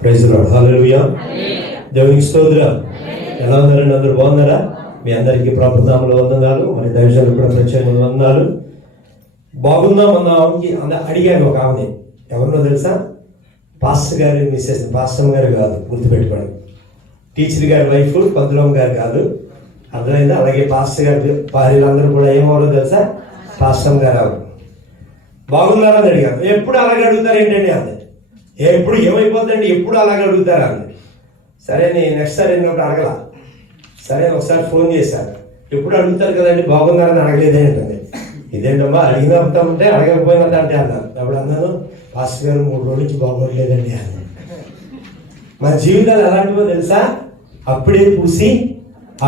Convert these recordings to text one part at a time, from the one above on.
Praise lord. హల్లెలూయా. దేవునికి స్తోత్రం. ఎలా ఉన్నారండి? అందరూ బాగున్నారా? మీ అందరికీ ప్రభు నామములో వందనాలు. మరి దైవజనులకు కూడా ప్రత్యేకమైన వందనాలు. బాగుందాం అన్న ఆమెకి అడిగాను. ఒక ఆమెని, ఎవరినో తెలుసా? పాస్టర్ గారి మిస్సెస్. పాస్టర్ గారు కాదు, గుర్తుపెట్టుకోండి. టీచర్ గారి వైఫ్ పంతులమ్మ గారు కాదు, అర్థమైందా? అలాగే పాస్టర్ గారి భార్యలందరూ కూడా ఏమవరో తెలుసా? పాస్టర్ గారు అవరు. బాగున్నారని అడిగాను. ఎప్పుడు అలాగే అడుగుతారు ఏంటండి అంది. ఎప్పుడు ఏమైపోతుందండి, ఎప్పుడు అలాగే అడుగుతారా అంది. సరే నేను నెక్స్ట్ సారి ఏంటంటే అడగల. సరే ఒకసారి ఫోన్ చేశాను. ఎప్పుడు అడుగుతారు కదండి, బాగున్నారని అడగలేదే ఏంటండి. ఇదేంటమ్మా అడిగిన ఉంటే అడగకపోయినట్టు అంటే అన్నాను. అప్పుడు అన్నాను, పాస్టర్ గారు 3 రోజుల నుంచి బాగోట్లేదండి అన్నాను. మన జీవితాలు ఎలాంటివో తెలుసా? అప్పుడే పూసి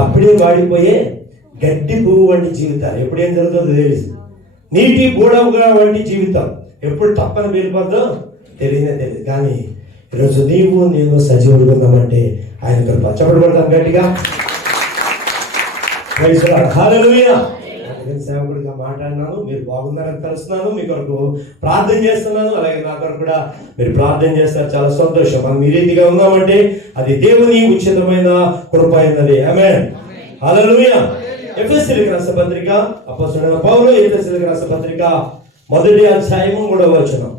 అప్పుడే వాడిపోయే గడ్డి పువ్వు వంటి జీవితాలు. ఎప్పుడేం జరుగుతుందో తెలుసు. నీటి బూడవుగా వంటి జీవితం ఎప్పుడు తప్పని వెళ్ళిపోద్దో తెలియదు. కానీ ఈరోజు నీవు నేను సజీవుడు ఉన్నామంటే ఆయన పచ్చబడబడతాం గట్టిగా. హల్లెలూయా. సేవకుడిగా మాట్లాడినాను. మీరు బాగున్నారని తెలుస్తున్నాను. మీ కొరకు ప్రార్థన చేస్తున్నాను. అలాగే నా కొరకు కూడా మీరు ప్రార్థన చేస్తారు. చాలా సంతోషం. మనం ఈ రీతిగా ఉన్నామంటే అది దేవుని ఉచితమైన కృప అయినది. ఆమేన్. హల్లెలూయా. ఎఫెసీయులకు రాసిన పత్రిక, అపోస్తలుడైన పౌలు ఎఫెసీయులకు రాసిన పత్రిక 1వ అధ్యాయం 3వ వచనం.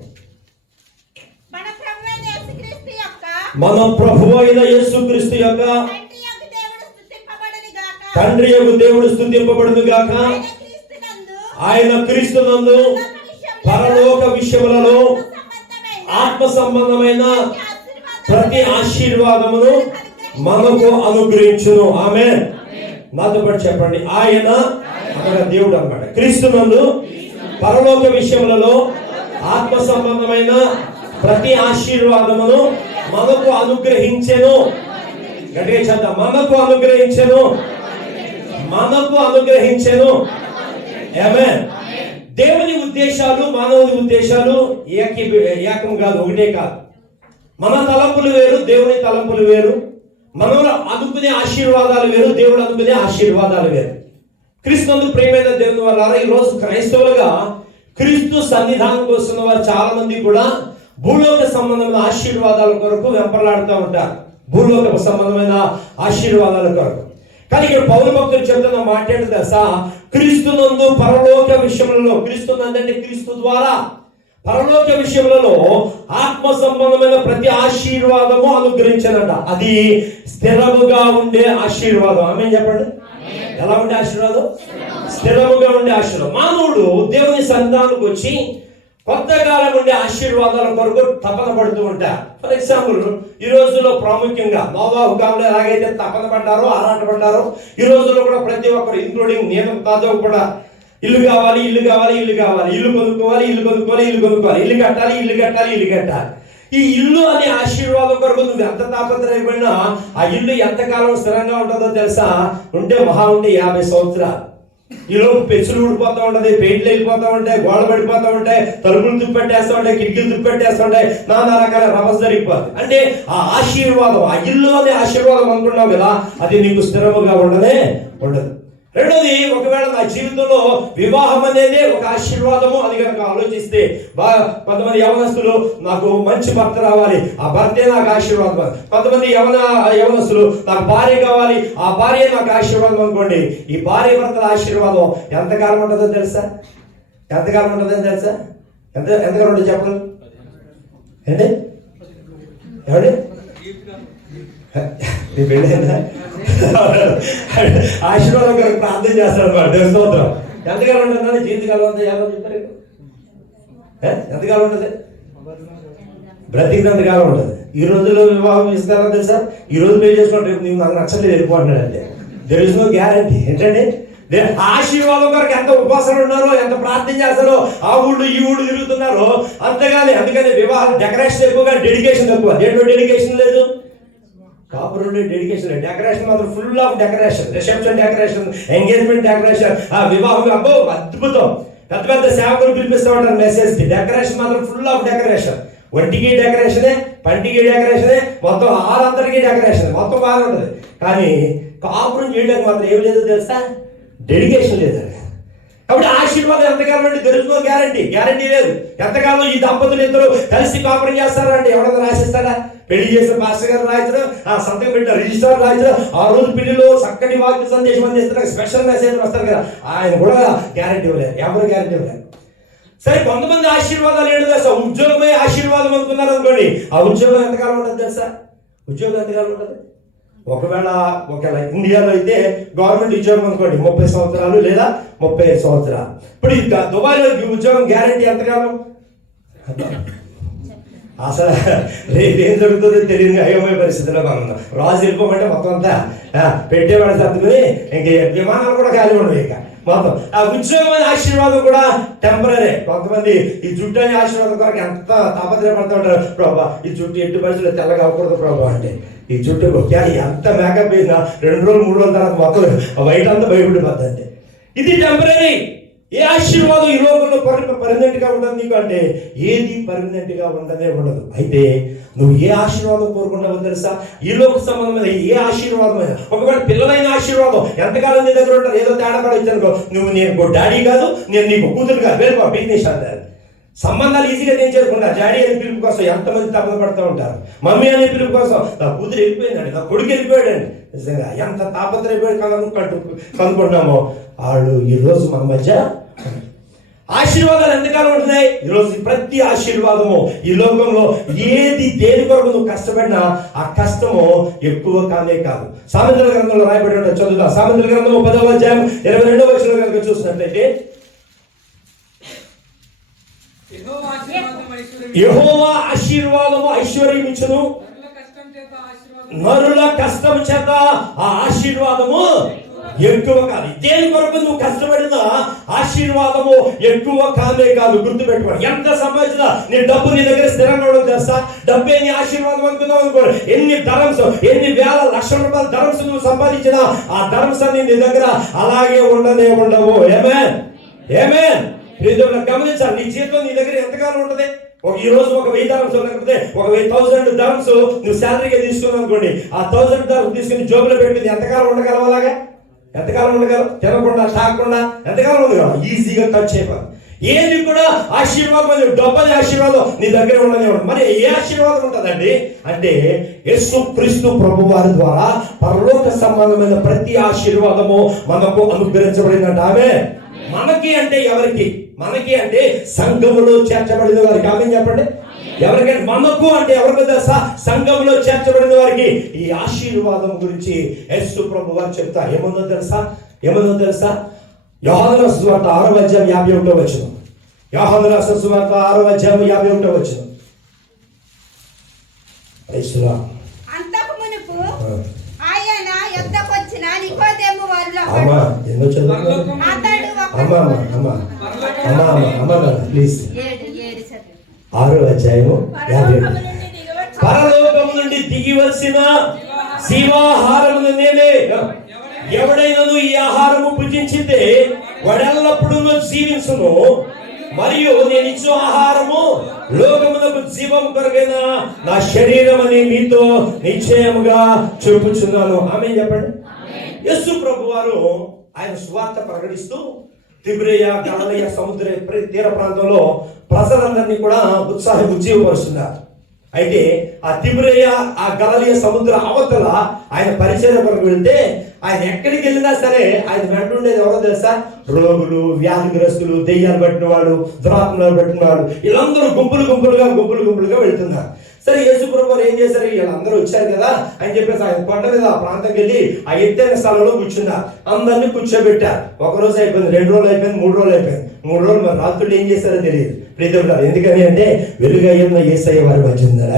మన ప్రభువు అయిన యేసుక్రీస్తు యొక్క తండ్రి యొక్క దేవుడు స్తుతింపబడును గాక. ఆయన క్రీస్తునందు పరలోక విషయములలో ఆత్మ సంబంధమైన ప్రతి ఆశీర్వాదమును మనకు అనుగ్రహించును. ఆమేన్. నాతో పాటు చెప్పండి. ఆయన అనగా దేవుడు అన్నమాట. క్రీస్తునందు పరలోక విషయములలో ఆత్మ సంబంధమైన ప్రతి ఆశీర్వాదమును మనకు అనుగ్రహించెను. గట్టిగా చదువు. మనకు అనుగ్రహించెను. మనకు అనుగ్రహించెను. ఆమేన్. దేవుని ఉద్దేశాలు మానవుని ఉద్దేశాలు ఏకం కాదు, ఒకటే కాదు. మన తలంపులు వేరు, దేవుని తలంపులు వేరు. మనం అనుకునే ఆశీర్వాదాలు వేరు, దేవుడు అనుకునే ఆశీర్వాదాలు వేరు. క్రీస్తునందు ప్రియమైన దేవుని వల్ల ఈ రోజు క్రైస్తవులుగా క్రీస్తు సన్నిధానం వస్తున్న వారు చాలా మంది కూడా భూలోక సంబంధమైన ఆశీర్వాదాల కొరకు వెంపర్లాడుతూ ఉంటారు. భూలోక సంబంధమైన ఆశీర్వాదాల కొరకు. కానీ ఇక్కడ పౌలు భక్తులు చెప్తున్న మాట ఏంటో తెలుసా? క్రీస్తునందు పరలోక విషయములలో, క్రీస్తునందు అంటే క్రీస్తు ద్వారా పరలోక విషయములలో ఆత్మ సంబంధమైన ప్రతి ఆశీర్వాదము అనుగ్రహించనట. అది స్థిరముగా ఉండే ఆశీర్వాదం. ఆమేన్ చెప్పండి. ఎలా ఉండే ఆశీర్వాదం? స్థిరముగా ఉండే ఆశీర్వాదం. మానవుడు దేవుని సన్నిధానానికి వచ్చి కొంతకాలం ఉండే ఆశీర్వాదాల కొరకు తపన పడుతూ ఉంటారు. ఫర్ ఎగ్జాంపుల్, ఈ రోజుల్లో ప్రాముఖ్యంగా నోవాహు కాలంలో ఎలాగైతే తపన పడ్డారో, ఆరాటపడ్డారో, ఈ రోజుల్లో కూడా ప్రతి ఒక్కరు, ఇంక్లూడింగ్ నేను నాతో కూడా, ఇల్లు కావాలి, ఇల్లు కావాలి, ఇల్లు కావాలి, ఇల్లు కొనుక్కోవాలి, ఇల్లు కొనుక్కోవాలి, ఇల్లు కొనుక్కోవాలి, ఇల్లు కట్టాలి, ఇల్లు కట్టాలి, ఇల్లు కట్టాలి. ఈ ఇల్లు అనే ఆశీర్వాదం కొరకు నువ్వు ఎంత తాపత్రయపడినా ఆ ఇల్లు ఎంతకాలం స్థిరంగా ఉంటుందో తెలుసా? ఉంటే మహా ఉంటే 50 సంవత్సరాలు. ఈలోపు పెచ్చులు ఊడిపోతూ ఉంటది, పెయింట్లు వెళ్ళిపోతూ ఉంటాయి, గోడలు పడిపోతూ ఉంటాయి, తలుపులు తుప్పెట్టేస్తూ ఉంటాయి, కిటికీలు తుప్పెట్టేస్తూ ఉంటాయి, నానా రకాల రభస జరిగిపోతుంది. అంటే ఆ ఆశీర్వాదం, ఆ ఇల్లు అనే ఆశీర్వాదం అనుకున్నావు కదా, అది నీకు స్థిరముగా ఉండనే ఉండదు. రెండోది, ఒకవేళ నా జీవితంలో వివాహం అనేది ఒక ఆశీర్వాదము అని కనుక ఆలోచిస్తే, కొంతమంది యవనస్తులు నాకు మంచి భర్త రావాలి, ఆ భర్తే నాకు ఆశీర్వాదం. కొంతమంది యవనస్తులు నాకు భార్య కావాలి, ఆ భార్య నాకు ఆశీర్వాదం అనుకోండి. ఈ భార్య భర్తల ఆశీర్వాదం ఎంతకాలం ఉంటుందో తెలుసా? ఎంతకాలం ఉంటుందని తెలుసా? ఎంతకాలం ఉంటుంది చెప్పండి. ఏంటి ఏమండి? నీ పెళ్ళైందా? ఆశీర్వాదం కొరకు ప్రార్థన చేస్తాడు అన్నమాట. దేవుని స్తోత్రం. ఎంతకాలం ఉంటుందని? జీవితకాలం అంతా ఎవరో చెప్పారు. ఎంతకాలం ఉంటుంది? బ్రతికినంతకాలం ఉంటుంది. ఈ రోజుల్లో వివాహం ఇస్తారో తెలుసా? ఈ రోజు పే చేసుకుంటే నీకు నాకు నచ్చలేదు వెళ్ళిపోతున్నాడు అంటే దేర్ ఇస్ నో గ్యారంటీ. ఏంటండి? ఆశీర్వాదం కొరకు ఎంత ఉపవాసాలు ఉన్నారో, ఎంత ప్రార్థన చేస్తారో, ఆ ఊళ్ళు ఈ ఊళ్ళు తిరుగుతున్నారో అంతగానే. అందుకని వివాహం డెకరేషన్ ఎక్కువగా, డెడికేషన్ తక్కువ. దేంట్లో డెడికేషన్ లేదు. కాపురం డెడికేషన్, డెకరేషన్ మాత్రం full of decoration. Reception decoration, engagement decoration, ఆ వివాహం అబ్బో అద్భుతం. పెద్ద పెద్ద సేవకులు పిలిపిస్తూ ఉంటారు మెసేజ్ కి. డెకరేషన్ మాత్రం ఫుల్ ఆఫ్ డెకరేషన్. ఒంటికి డెకరేషనే, పంటికి డెకరేషనే, మొత్తం ఆలందరికీ డెకరేషన్, మొత్తం బాగా ఉంటుంది. కానీ కాపురం చేయడానికి మాత్రం ఏం లేదు తెలుసా? డెడికేషన్ లేదు. కాబట్టి ఆశీర్వాదం ఎంతకాలం అంటే దొరుకుతుందో గ్యారంటీ లేదు. ఎంతకాలం ఈ దంపతులు ఇద్దరు కలిసి కాపురం చేస్తారంటే ఎవరైనా రాసిస్తారా? పెళ్లి చేసిన పాస్టర్ గారు రాయించడం, ఆ సంతకం పెట్టిన రిజిస్టర్ రాయించడం, ఆ రోజు పెళ్లిలో చక్కటి వాక్య సందేశం అందిస్తారు, స్పెషల్ మెసేజ్ వస్తారు కదా, ఆయన కూడా గ్యారంటీ ఇవ్వలేదు, ఎవరు గ్యారంటీ ఇవ్వలేదు. సరే, కొంతమంది ఆశీర్వాదాలు ఏంటి తెలుసా? ఉద్యోగమే ఆశీర్వాదం అనుకున్నారు అనుకోండి, ఆ ఉద్యోగం ఎంతకాలం ఉంటుంది తెలుసా? ఉద్యోగం ఎంతకాలం ఉంటుంది? ఒకవేళ ఇండియాలో అయితే గవర్నమెంట్ ఉద్యోగం అనుకోండి 30 సంవత్సరాలు లేదా 35 సంవత్సరాలు. ఇప్పుడు దుబాయ్లో ఉద్యోగం గ్యారంటీ ఎంతకాలం? అసలు రేపు ఏం జరుగుతుందో తెలియదు, అయోమయ పరిస్థితిలో మనం ఉన్నాం. రాజు వెళ్ళిపోమంటే మొత్తం అంతా పెట్టేవాడు సర్దుకుని ఇంక విమానాలు కూడా ఖాళీ ఉండవు. ఇక మొత్తం ఆ ఉద్యోగం ఆశీర్వాదం కూడా టెంపరీ. కొంతమంది ఈ జుట్టు అనే ఆశీర్వాదం కొరకు ఎంత తాపత్రయపడుతూ ఉంటారు. ప్రభా, ఈ జుట్టు ఎట్టి పరిస్థితుల్లో తెల్లగా అవ్వకూడదు ప్రభా అంటే, ఈ జుట్టు ఎంత మేకప్ వేసినా 2 రోజులు 3 రోజుల తర్వాత మొత్తం వైట్ అంతా భయపడిపోద్ది అంటే. ఇది టెంపరీ. ఏ ఆశీర్వాదం ఈ లోకంలో పర్మనెంట్ గా ఉండదు నీకు అంటే, ఏది పర్మనెంట్ గా ఉండదే ఉండదు. అయితే నువ్వు ఏ ఆశీర్వాదం కోరుకుంటావో తెలుసా? ఈ లోక సంబంధమైన ఏ ఆశీర్వాదమైనా, ఒకవేళ పిల్లలైన ఆశీర్వాదం ఎంతకాలం నీ దగ్గర ఉంటారు? ఏదో తేడా కూడా ఇచ్చానుకో, నువ్వు నేను డాడీ కాదు, నేను నీకు కూతురు కాదు, వెళ్ళిపో బిజినెస్ అంటారు. సంబంధాలు ఈజీగా నేను చేసుకుంటా. డాడీ అనే పిలుపు కోసం ఎంతమంది తపన పడుతూ ఉంటారు. మమ్మీ అనే పిలుపు కోసం నా కూతురు వెళ్ళిపోయిందండి, నా కొడుకు వెళ్ళిపోయాడండి. నిజంగా ఎంత తాపత్రయపోయి కనుక్కున్నామో వాళ్ళు ఈరోజు మన మధ్య. ఆశీర్వాదాలు ఎంతకాలం ఉంటున్నాయి? ఈరోజు ప్రతి ఆశీర్వాదము ఈ లోకంలో దేని కొరకు నువ్వు కష్టపడినా ఆ కష్టము ఎక్కువ కానే కాదు. సామెతల గ్రంథంలో రాయబడి ఉంటే చదువుతా. సామెతల గ్రంథం 10వ అధ్యాయం 22వ వచనం కనుక చూసినట్లయితే, యెహోవా ఆశీర్వాదము ఐశ్వర్యం ఇచ్చును, నరుల కష్టం చేత ఆ ఆశీర్వాదము ఎక్కువ కాదు. దేని కొరకు నువ్వు కష్టపడినా ఆశీర్వాదము ఎక్కువ కాదే కాదు. గుర్తుపెట్టుకోండి. ఎంత సంపాదించినా నీ డబ్బు నీ దగ్గర స్థిరంగా ఉండడం తెలుసా? డబ్బే నీ ఆశీర్వాదం అనుకున్నావు అనుకో, ఎన్ని ధర్మ్స్, ఎన్ని వేల లక్షల రూపాయల ధర్మ్స్ నువ్వు సంపాదించినా ఆ ధర్మ్స్ అన్ని నీ దగ్గర అలాగే ఉండవు. ఏమేన్ గమనించాలి. నీ జీవితం నీ దగ్గర ఎంతకాలం ఉంటుంది? ఈ రోజు 1000 ధర్మ్స్ లేకపోతే 1000 ధర్మ్స్ నువ్వు శాలరీగా తీసుకున్నావు అనుకోండి, ఆ 1000 ధర్మ్స్ తీసుకుని జోబులో పెట్టింది ఎంతకాలం ఉండగలవు? అలాగా ఎంతకాలం ఉండగలవు? తినకుండా తాగకుండా ఎంతకాలం ఉండగలవు? ఈజీగా ఖర్చు అయిపోతుంది. ఏది కూడా ఆశీర్వాదం, డబ్బు అనే ఆశీర్వాదం నీ దగ్గర ఉండనే ఉండదు. మరి ఏ ఆశీర్వాదం ఉంటుందండి అంటే, యేసుక్రీస్తు ప్రభు వారి ద్వారా పరలోక సంబంధమైన ప్రతి ఆశీర్వాదము మనకు అనుగ్రహించబడిందంట. ఆమె మనకి అంటే ఎవరికి? మనకి అంటే సంఘములో చేర్చబడిన వారికి. ఆమె చెప్పండి. ఎవరికైనా మనకు అంటే ఎవరికి తెలుసా? సంఘంలో చేర్చబడిన వారికి ఈ ఆశీర్వాదం గురించి యేసు ప్రభు వారు చెప్తారు. ఏమన్నా తెలుసా? యోహాను సువార్త 6వ అధ్యాయం 51వ వచనం. యోహాను సువార్త 6వ అధ్యాయం 51వ వచనం. అంతకు మునుపు ఆయన యొద్దకు వచ్చిన నికోదేము వారిలో అమ్మా ఎన్నో చదువు అమ్మా ప్లీజ్. 6వ అధ్యాయము 51. పరలోకము నుండి దిగి వచ్చిన జీవాహారమును నేనే. ఎవడైనను ఈ ఆహారము భుజించితే వాడెల్లప్పుడూ జీవించును, మరియు నేను ఇచ్చు ఆహారము లోకమునకు జీవం కొరకైన నా శరీరం అని మీతో నిశ్చయముగా చెప్పుచున్నాను. ఆమె చెప్పండి. యేసు ప్రభు వారు ఆయన సువార్త ప్రకటిస్తూ తిబెరియా గలిలయ సముద్ర తీర ప్రాంతంలో ప్రజలందరినీ కూడా ఉజ్జీవపరుస్తున్నారు. అయితే ఆ తిబెరియా ఆ గలిలయ సముద్ర అవతల ఆయన పరిచర్య కొరకు వెళ్తే, ఆయన ఎక్కడికి వెళ్ళినా సరే ఆయన వెంట ఉండేది ఎవరో తెలుసా? రోగులు, వ్యాధిగ్రస్తులు, దెయ్యాలు పట్టిన వాడు, దురాత్మలు పట్టిన వాడు, వీళ్ళందరూ గుంపులుగా వెళ్తున్నారు. సరే, యేసు ప్రభు ఏం చేశారు? వీళ్ళందరూ వచ్చారు కదా అని చెప్పేసి ఆయన కొండ మీద ఆ ప్రాంతంకి వెళ్ళి ఆ ఎత్తైన స్థలంలో కూర్చున్నారు. అందరినీ కూర్చోబెట్టారు. 1 రోజు అయిపోయింది, 2 రోజులు అయిపోయింది, 3 రోజులు అయిపోయింది. 3 రోజులు మరి రాత్రులు ఏం చేశారో తెలియదు. ప్రీతులారా, ఎందుకని అంటే వెలుగయ్యున్న యేసయ్య వారి మధ్య ఉన్నారు.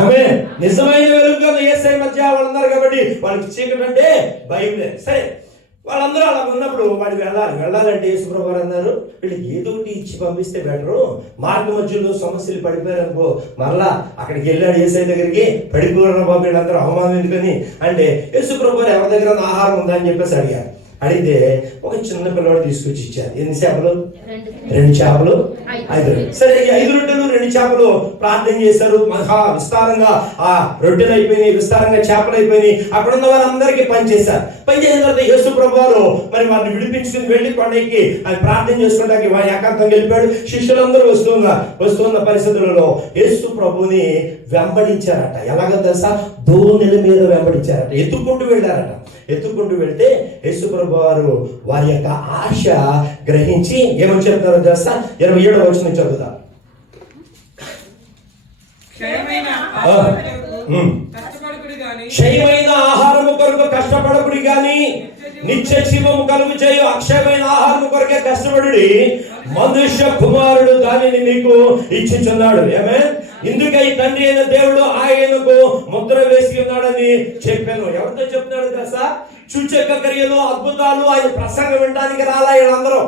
ఆమె నిజమైన వెలుగుగా యేసయ్య మధ్య వాళ్ళు ఉన్నారు కాబట్టి వాళ్ళకి చీకటి అంటే భయం లేదు. సరే, వాళ్ళందరూ అలా ఉన్నప్పుడు వాడు వెళ్ళాలంటే యేసు ప్రభు వారు అన్నారు, వీళ్ళకి ఏదో ఒకటి ఇచ్చి పంపిస్తే బెటరు. మార్గ మధ్యలో సమస్యలు పడిపోయారనుకో, మరలా అక్కడికి వెళ్ళాడు యేసయ్య దగ్గరికి. పడిపోయారు బాబు వీళ్ళందరూ, అవమానం ఎందుకని అంటే, యేసు ప్రభు వారు ఎవరి దగ్గర ఆహారం ఉందా అని చెప్పేసి అడిగారు. అడిగితే ఒక చిన్న పిల్లవాడు తీసుకొచ్చి ఇచ్చారు. ఎన్ని చేపలు? 2 చేపలు 5 సరే, ఈ 5 రొట్టెలు 2 చేపలు ప్రార్థన చేశారు. మహా విస్తారంగా ఆ రొట్టెలు అయిపోయినాయి, విస్తారంగా చేపలు అయిపోయినాయి. అక్కడ ఉన్న వారందరికీ పనిచేశారు. పనిచేసిన తర్వాత యేసు ప్రభువారు మరి వారిని విడిపించుకుని వెళ్ళి కొండకి ఆయన ప్రార్థన చేసుకోవడానికి వారి ఏకాంతం వెళ్ళిపోయాడు. శిష్యులందరూ వస్తున్న పరిస్థితులలో యేసు ప్రభుని వెంబడించారట. ఎలాగో తెలుసా? దోణిల మీద వెంబడించారట, ఎత్తుకుంటూ వెళ్ళారట. ఎత్తుకుంటూ వెళ్తే యేసు ప్రభువారు వారి యొక్క ఆశ గ్రహించి ఏమని చెప్తారో తెలుసా? 27వ వచనం చదువుతా. క్షయమైన ఆహారము కొరకు కష్టపడకుడి గాని నిత్య జీవము కలుగు చేయు అక్షయమైన ఆహారము కొరకే కష్టపడుడి, మనుష్య కుమారుడు దానిని మీకు ఇచ్చుచున్నాడు. ఆమేన్. ఇందుకై తండ్రి అయిన దేవుడు ఆయనకు ముద్ర వేసి ఉన్నాడని చెప్పాను. ఎవరితో చెప్తున్నాడు తెలుసా? సూచక క్రియలు, అద్భుతాలు ఆయన ప్రసంగం వినడానికి రాలా వీళ్ళందరూ.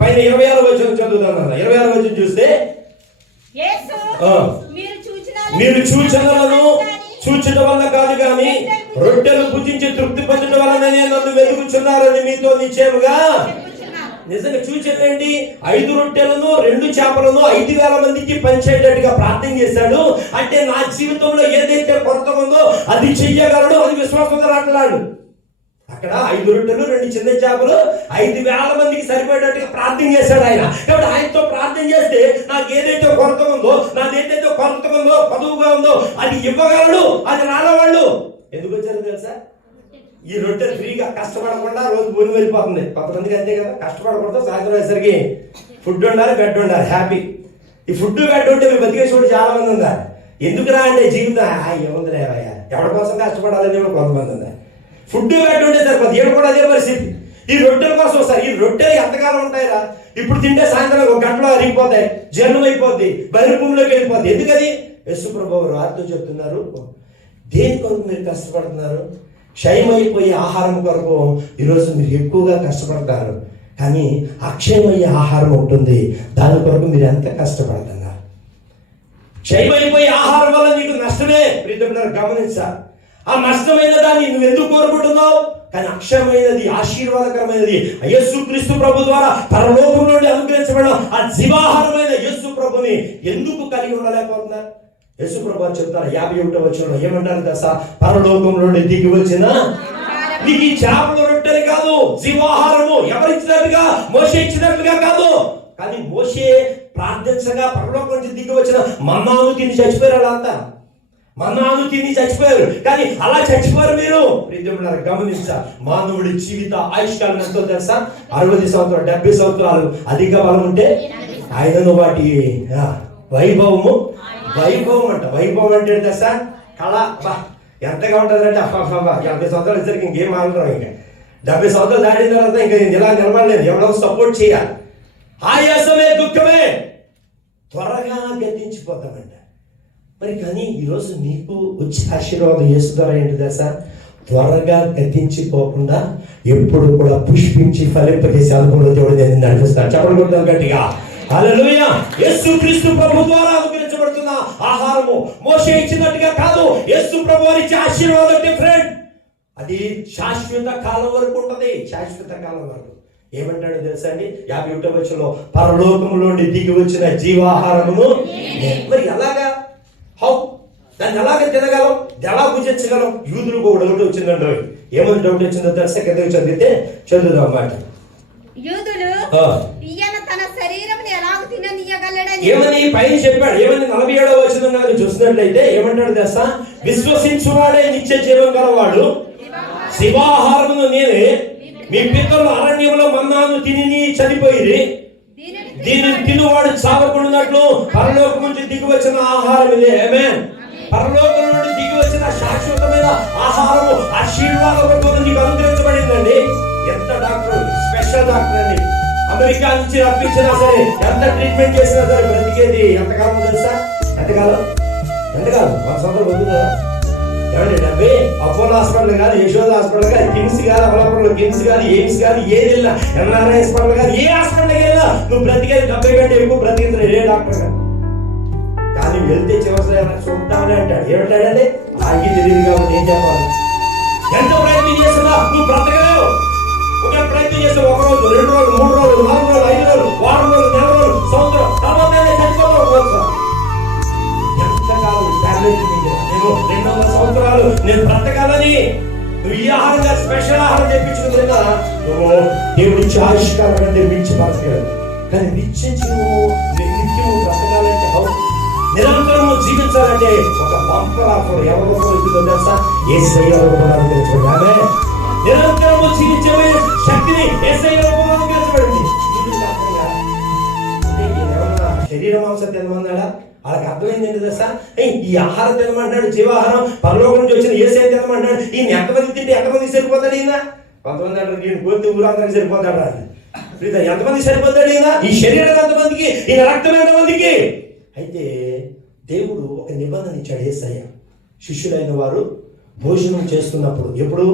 పైన 26వ వచనం చదువుతాను. 26వ వచనం చూస్తే, మీరు సూచనలను చూచడం వల్ల కాదు గాని రొట్టెలు భుజించి తృప్తి పొందడం వలననే నన్ను వెలుగుచున్నారని మీతో నిశ్చయముగా. నిజంగా చూచండి, 5 రొట్టెలను 2 చేపలను 5,000 మందికి పంచేటట్టుగా ప్రార్థన చేశాడు. అంటే నా జీవితంలో ఏదైతే కొరత ఉందో అది చెయ్యగలడు, అది విశ్వాసంతో మాట్లాడు. అక్కడ 5 రొట్టెలు 2 చిన్న చేపలు 5,000 మందికి సరిపోయేటట్టుగా ప్రార్థన చేశాడు ఆయన. కాబట్టి ఆయనతో ప్రార్థన చేస్తే నాకు ఏదైతే కొరత ఉందో, పదువుగా ఉందో అది ఇవ్వగలడు. అది రానవాళ్ళు ఎందుకు వచ్చారో తెలుసా? ఈ రొట్టె ఫ్రీగా కష్టపడకుండా రోజు భూమి వెళ్ళిపోతుంది. కొంతమందికి అంతే కదా, కష్టపడకూడదు. సాయంత్రం వచ్చేసరికి ఫుడ్ ఉండాలి, బెడ్ ఉండాలి, హ్యాపీ. ఈ ఫుడ్ బెడ్ ఉంటే మీరు బతికేసి చాలా మంది ఉన్నారు. ఎందుకురా అంటే జీవితం ఏముంది లేవయ్యా, ఎవరి కోసం కష్టపడాలని కొంతమంది ఉన్నారు. ఫుడ్ బెడ్ ఉంటే సరిపోతుంది. ఏడు కూడా అదే పరిస్థితి. ఈ రొట్టెల కోసం వస్తారు. ఈ రొట్టెలు ఎంతకాలం ఉంటాయిరా? ఇప్పుడు తింటే సాయంత్రం 1 గంటలో అరిగిపోతాయి, జీర్ణం అయిపోద్ది, బహిర్భూమిలోకి వెళ్ళిపోద్ది. ఎందుకది? యేసు ప్రభువు వారితో చెప్తున్నారు, దేని కొరకు మీరు కష్టపడుతున్నారు? క్షయమైపోయే ఆహారం కొరకు ఈరోజు మీరు ఎక్కువగా కష్టపడతారు, కానీ అక్షయమయ్యే ఆహారం ఉంటుంది, దాని కొరకు మీరు ఎంత కష్టపడుతున్నారు? క్షయమైపోయే ఆహారం వల్ల నీకు నష్టమే. ప్రియమైన గమనించాలి. ఆ నష్టమైన దాన్ని నువ్వు ఎందుకు కోరుకుంటున్నావు? కానీ అక్షయమైనది, ఆశీర్వాదకరమైనది యేసుక్రీస్తు ప్రభు ద్వారా పరలోకం నుండి అనుగ్రహించబడిన ఆ జీవాహారమైన యేసు ప్రభుని ఎందుకు కలిగి ఉండలేకపోతున్నారు? యేసు ప్రభు చెప్తారు 51వ వచనంలో ఏమంటారు తెలుసా? పరలోకం నుండి దిగి వచ్చిన నీకు ఈ చేపల రొట్టెలు కాదు, జీవాహారము. ఎవరిచ్చినట్టుగా? మోషే ఇచ్చినట్టుగా కాదు. కానీ మోషే ప్రార్థించగా పరలోకం నుంచి దిగి వచ్చిన మన్నాను తిని చచ్చిపోయారు. వాళ్ళంతా మన్నాను తిని చచ్చిపోయారు. కానీ అలా చచ్చిపోయారు మీరు. గమనించారు, మానవుడి జీవిత ఆయుష్కాలం ఎంతో తెలుసా? 60 సంవత్సరాలు, 70 సంవత్సరాలు. అధిక బలం ఉంటే ఆయనను వాటి వైభవం అంట. వైభవం అంటే తెలుసా? కళ. ఎంతగా ఉంటుందంటే 70 సంవత్సరాలు ఇద్దరికి ఇంకేం మాట్లాడరు. ఇంకా 70 సంవత్సరాలు దాటిన తర్వాత ఇంకా ఇలా నిలబడలేదు. ఎవరో సపోర్ట్ చేయాలి. ఆయాసమే, దుఃఖమే, త్వరగా గతించిపోతామంట. మరి కానీ ఈరోజు నీకు వచ్చే ఆశీర్వాదం యేసు ద్వారా ఏంటి తెలుసా? త్వరగా గతించిపోకుండా ఎప్పుడు కూడా పుష్పించి ఫలింపజేసే అనుభవంలో దేవుడు నేను నడిపిస్తాను. చెప్పడం గట్టిగా హల్లెలూయా. యేసుక్రీస్తు ప్రభు ద్వారా అనుగ్రహించబడుతున్న ఆహారము మోషే ఇచ్చినట్టుగా కాదు. యేసు ప్రభు వారు ఇచ్చే ఆశీర్వాదం డిఫరెంట్. అది శాశ్వత కాలం వరకు ఉంటుంది. శాశ్వత కాలం వరకు ఏమంటాడు తెలుసా అండి? 51వ వచనంలో పరలోకములోని దిగి వచ్చిన జీవాహారమును. మరి ఎలాగా? హౌ? దాన్ని ఎలాగ తినగలం? ఎలా భుజించగలం? యూదులకు ఒక డౌట్ వచ్చిందండి. ఏమని డౌట్ వచ్చిందో తెలుసా? కిందకి చదివితే చదువుదాం మాట. యూదులు ఈయన తన శరీరమును ఎలా తిననీయగలడని ఏమని పైన చెప్పాడు. ఏమని 47వ వచనం చూసినట్లయితే ఏమంటాడు తెలుసా? విశ్వసించువాడే నిత్య జీవం గలవాడు, శివాహారమును నేనే. మీ పితరులు అరణ్యంలో మన్నాను తిని చనిపోయి దీనిని తినువాడు చావకుండానట్లు పరలోకం నుంచి దిగి వచ్చిన ఆహారం ఇదే. ఆమేన్. పరలోకం నుండి దిగి వచ్చిన శాశ్వతమైన ఆహారము ఆశీర్వాదం నీకు అనుగ్రహించబడిందండి. ఎంత డాక్టర్, స్పెషల్ డాక్టర్ అండి. అమెరికా నుంచి రప్పించినా సరే, ఎంత ట్రీట్మెంట్ చేసినా సరే బ్రతికేది ఎంతకాలం తెలుసా? ఎంతకాలం? 100 సంవత్సరాలు బతుకుతుందా? ఏమంటే 70 అపోలో హాస్పిటల్ కాదు, యశోద హాస్పిటల్ కాదు, కిమ్స్ కాదు, అమలాపురంలో కిమ్స్ కాదు, ఎయిమ్స్ కాదు, ఏది వెళ్ళినా ఎన్ఆర్ఐ హాస్పిటల్ కాదు, ఏ హాస్పిటల్కి వెళ్ళినా నువ్వు బ్రతికేది 70 కంటే ఎక్కువ బ్రతికింది ఏ డాక్టర్ కాదు. కానీ వెళ్తే చివరి చూద్దామని అంటాడు. ఏమంటాడంటే ఆగి తెలియదు కాబట్టి ఏం చెప్పాలి? ఎంత ప్రయత్నం చేస్తున్నా నువ్వు బ్రతకలేవు. ఒకవేళ ప్రయత్నం చేస్తే 1 రోజు, 2 రోజులు, 3 రోజులు, 4 రోజులు, 5 రోజులు, వారం రోజులు, నెల రోజులు, సంవత్సరం తర్వాత చనిపోతాం. ఎంతకాలం టాబ్లెట్ నేను 200 సంవత్సరాలు నేను బ్రతకాలని నువ్వు ఈ ఆహారంగా స్పెషల్ ఆహారం తెప్పించుకున్నా నువ్వు దేవుడి ఆయుష్కాలం కంటే మించి బ్రతకలేదు. కానీ నిత్యము బ్రతకాలంటే నిరంతరము జీవించాలంటే ఒక వంపరాకుడు ఎవరు తెలుసా? యేసయ్య రూపంలో తెలుసుకోండి. నిరంతరము జీవించే శక్తిని యేసయ్య రూపంలో తెలుసుకోండి. శరీర మాంసం తినమన్నాడా? వాళ్ళకి అర్థమైంది ఏంటి తెలుసా? ఈ ఆహారం తినమంటాడు, జీవాహారం పరలోకం నుంచి వచ్చిన యేసయ్య తినమంటాడు. ఈయన ఎంతమంది తింటే ఎంతమంది సరిపోతాడు? ఈయన కొంతమంది అంటారు ఈయన గోతి ఊరందరికి సరిపోతాడు అని. ఎంతమంది సరిపోతాడు ఈయన? ఈ శరీరం ఎంతమందికి, ఈయన రక్తం ఎంతమందికి? అయితే దేవుడు ఒక నిబంధన ఇచ్చాడు. యేసయ్య శిష్యులైన వారు భోజనం చేస్తున్నప్పుడు, ఎప్పుడు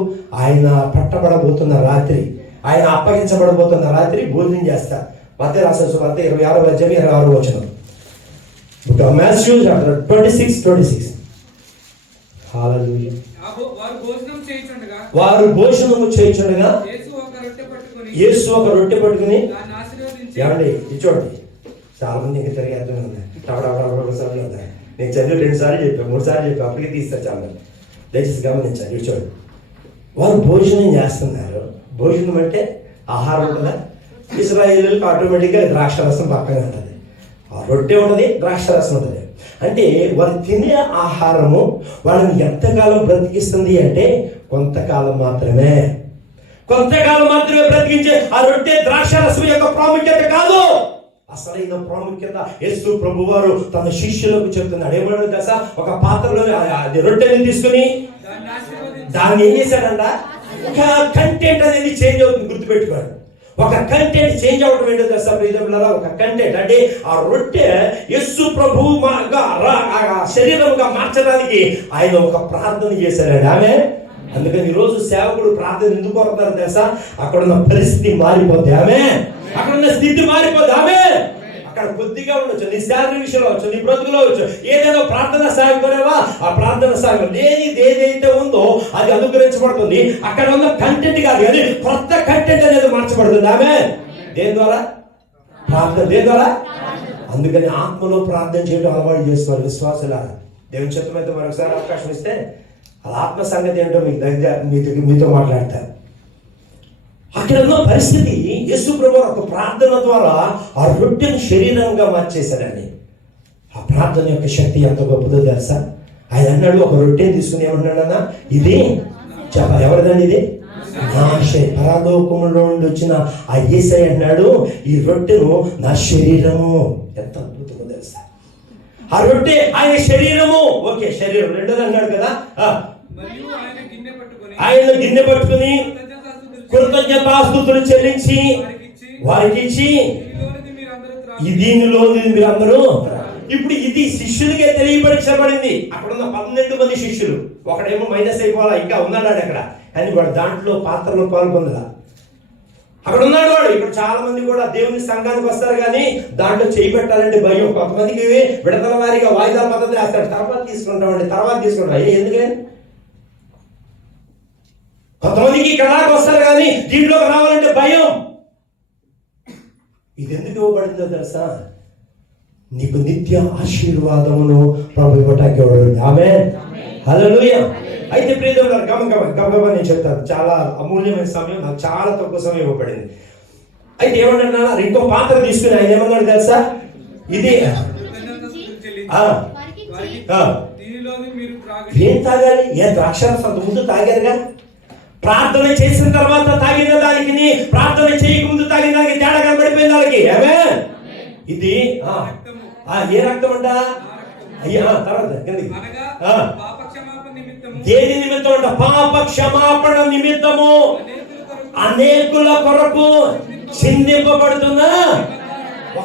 ఆయన పట్టబడబోతున్న రాత్రి, ఆయన అప్పగించబడబోతున్న రాత్రి భోజనం చేస్తారు. మత్తయి రాసిన సువార్త 26వ అధ్యాయం 26వ వచనం. Matthew chapter 26. హల్లెలూయా. వారు భోజనము చేయుచుండగా యేసు ఒక రొట్టె పట్టుకుని ఏమండి ఇచ్చోండి. చాలా మంది ఇంకా తిరిగేస్తూనే ఉన్నాయి. నేను చదివి 2 సార్లు చెప్పాను, 3 సార్లు చెప్పాను, అప్పటికే తీస్తారు చాలా. దయచేసి గమనించండి. ఇచ్చోండి. వారు భోజనం చేస్తున్నారు. భోజనం అంటే ఆహారం కదా. ఇశ్రాయేలులకు ఆటోమేటిక్గా ద్రాక్షరసం పక్కన ఉంటుంది, ఆ రొట్టె ఉంటుంది, ద్రాక్షరసం ఉంటుంది. అంటే వారు తినే ఆహారము వాళ్ళని ఎంతకాలం బ్రతికిస్తుంది అంటే కొంతకాలం మాత్రమే. కొంతకాలం మాత్రమే బ్రతికించే ఆ రొట్టె ద్రాక్షరసం యొక్క ప్రాముఖ్యత కాదు. అసలైన ప్రాముఖ్యత యేసు ప్రభువారు తన శిష్యులకు చెప్తున్నాడు. ఏమన్నాడు తెలుసా? ఒక పాత్రలో రొట్టెని తీసుకుని దాన్ని ఏం చేశాడంట? కంటెంట్ అనేది చేంజ్ అవుతుంది, గుర్తుపెట్టుకోండి. ఒక కంటెంట్ చేంజ్ అవడం ఏంటో తెలుసా ప్రియజనులారా? ఒక కంటెంట్ అంటే ఆ రొట్టె యేసు ప్రభువు శరీరముగా మార్చడానికి ఆయన ఒక ప్రార్థన చేశాడండి. ఆమె అందుకని ఈరోజు సేవకుడు ప్రార్థన ఎందుకు కోరుతారు తెలుసా? అక్కడున్న పరిస్థితి మారిపోద్ది. ఆమె అక్కడున్న స్థితి మారిపోద్ది. ఆమె అక్కడ కొద్దిగా ఉండొచ్చు, నీ శాలరీ విషయంలో వచ్చు, నీ బ్రతుకులో వచ్చు, ఏదైనా ప్రార్థన సాగుతున్నావా? ఆ ప్రార్థన సాగు లేనిది ఏదైతే ఉందో అది అనుగ్రహించబడుతుంది. అక్కడ ఉన్న కంటెంట్ కాదు, అది కొత్త కంటెంట్ అనేది మార్చబడుతుంది. ఆమె దేని ద్వారా? ప్రార్థన. దేని ద్వారా? అందుకని ఆత్మలో ప్రార్థన చేయడం అలవాటు చేసుకోవాలి విశ్వాసులారా. దేవుని చిత్తమైతే మరొకసారి అవకాశం ఇస్తే అది ఆత్మ సంగతి ఏంటో మీతో మాట్లాడతారు. అక్కడ ఉన్న పరిస్థితి యేసు ప్రభువు ఒక ప్రార్థన ద్వారా ఆ రొట్టెను శరీరంగా మార్చేశాడండి. ఆ ప్రార్థన యొక్క శక్తి ఎంత గొప్పదో తెలుసా? ఆయన అన్నాడు, ఒక రొట్టెని తీసుకుని ఏమన్నాడన్నా, ఇది చెప్పాలి ఎవరిదండి? ఇది నా పరలోకములో నుండి వచ్చిన ఆ యేసయ్య అన్నాడు, ఈ రొట్టెను నా శరీరము. ఎంత అద్భుతమో తెలుసా? ఆ రొట్టె ఆయన శరీరము. ఓకే, శరీరం. రెండోది అన్నాడు కదా, ఆయన గిన్నె పట్టుకుని కృతజ్ఞతాస్తుతులు చెల్లించి వారికి ఇచ్చి దీనిలో మీరందరూ. ఇప్పుడు ఇది శిష్యులకే తెలియపరచబడింది. అక్కడ ఉన్న 12 మంది శిష్యులు, ఒకడేమో మైనస్ అయిపోవాలా, ఇంకా ఉన్నాడు అక్కడ, కానీ వాడు దాంట్లో పాత్రలో పాల్గొందా అక్కడ ఉన్నాడు వాడు. ఇప్పుడు చాలా మంది కూడా దేవుని సంఘానికి వస్తారు, కానీ దాంట్లో చేయి పెట్టాలంటే భయం. కొంతమందికి విడతల వారిగా వాయిదా పద్ధతి వేస్తాడు, తర్వాత తీసుకుంటాం. ఎందుకే? కొంతమందికి ఇక్కడికి వస్తారు, కానీ దీంట్లోకి రావాలంటే భయం. ఇది ఎందుకు ఇవ్వబడిందో తెలుసా? నీకు నిత్య ఆశీర్వాదమును ప్రభు ఇవ్వటానికి ఇవ్వబడింది. ఆమేన్, హల్లెలూయా. అయితే ప్రియదేవులారా, గమగమ నేను చెప్తాను. చాలా అమూల్యమైన సమయం, నాకు చాలా తక్కువ సమయం ఇవ్వబడింది. అయితే ఏమన్నా ఇంకో పాత్ర తీసుకుని ఆయన ఏమన్నాడు తెలుసా? ఇది ఏం తాగాలి? ఏ ద్రాక్షారసం ముందు తాగారుగా. ప్రార్థన చేసిన తర్వాత తాగిన దానికి, ప్రార్థన చేయకముందు తాగిన దానికి తేడా కనబడిపోయింది వాళ్ళకి. ఆమేన్. ఇది ఏ రక్తం అంట? అయ్యా తర్వాత దేని నిమిత్తం అంట? పాప క్షమాపణ నిమిత్తము అనేకుల కొరకు చిందింపబడుతుందా?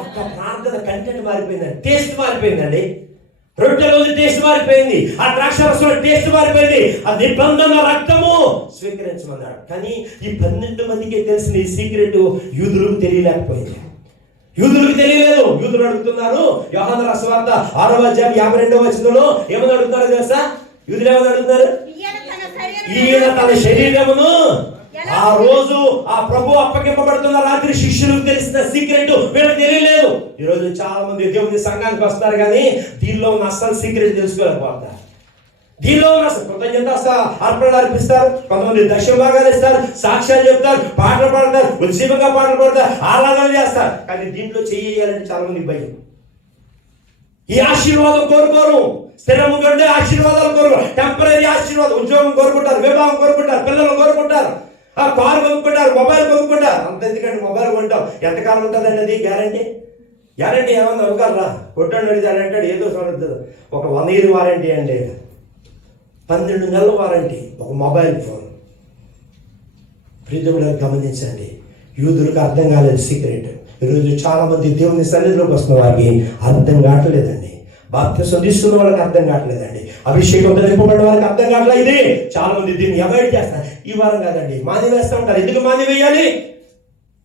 ఒక్క ప్రార్థన కంటెంట్ మారిపోయిందండి, టేస్ట్ మారిపోయిందండి. రొట్టెలో టేస్ట్ మారిపోయింది, ఆ ద్రాక్షరసంలో టేస్ట్ మారిపోయింది. ఆ నిబంధన రక్తము స్వీకరించమన్నాడు. కానీ ఈ 12 మందికి తెలిసిన ఈ సీక్రెట్ యూదులకు తెలియలేకపోయింది. యూదులకు తెలియలేదు. యూదులు అడుగుతున్నారు. యోహాను రాసిన సువార్త 6వ అధ్యాయం 52వ వచనంలో ఏమని అడుగుతున్నారు తెలుసా? యూదులు ఏమని అడుగుతున్నారు? ఈయన తన శరీరమును ఆ రోజు ఆ ప్రభు అప్పగింపబడుతున్న రాత్రి శిష్యులకు తెలిసిన సీక్రెట్ వీళ్ళకి తెలియలేదు. ఈ రోజు చాలా మంది దేవుని సంఘానికి వస్తారు కానీ దీనిలో ఉన్న అసలు సీక్రెట్ తెలుసుకోలేకపోతారు. దీనిలో ఉన్న కృతజ్ఞత అర్పణలు అర్పిస్తారు, కొంతమంది దశమ భాగాలు ఇస్తారు, సాక్ష్యాలు చెప్తారు, పాటలు పాడతారు, ఉద్యమంగా పాటలు పాడతారు, ఆరాధన చేస్తారు. కానీ దీంట్లో చేయాలంటే చాలా మంది భయం. ఈ ఆశీర్వాదం కోరుకోరు, స్థిరముగా ఉండే ఆశీర్వాదాలు కోరుకోరు, టెంపరీ ఆశీర్వాదం, ఉద్యోగం కోరుకుంటారు, వివాహం కోరుకుంటారు, పిల్లలు కోరుకుంటారు, కారు కొనుక్కుంటారు, మొబైల్ కొనుక్కుంటారు. అంత ఎందుకంటే మొబైల్ కొంటాం, ఎంతకాలం ఉంటుందండి అది గ్యారంటీ ఏమన్నా అవకాశరా కొట్టండి అడిగాడంటాడు, ఏదో చూడద్దు. ఒక 1 year వారంటీ అండి, 12 నెలల వారంటీ ఒక మొబైల్ ఫోన్. ప్రియమైన గమనించండి, యూదులకు అర్థం కాలేదు సీక్రెట్. ఈరోజు చాలా మంది దేవుని సన్నిధిలోకి వస్తున్న వారికి అర్థం కావట్లేదండి. బాప్తిసం తీసుకున్న వాళ్ళకి అర్థం కావట్లేదండి. అభిషేకం నింపబడిన వారికి అర్థం కావట్లేదు. ఇది చాలా మంది దీన్ని అవాయిడ్ చేస్తారు. ఈ వారం కాదండి, మానివేస్తూ ఉంటారు. ఎందుకు మానివేయాలి?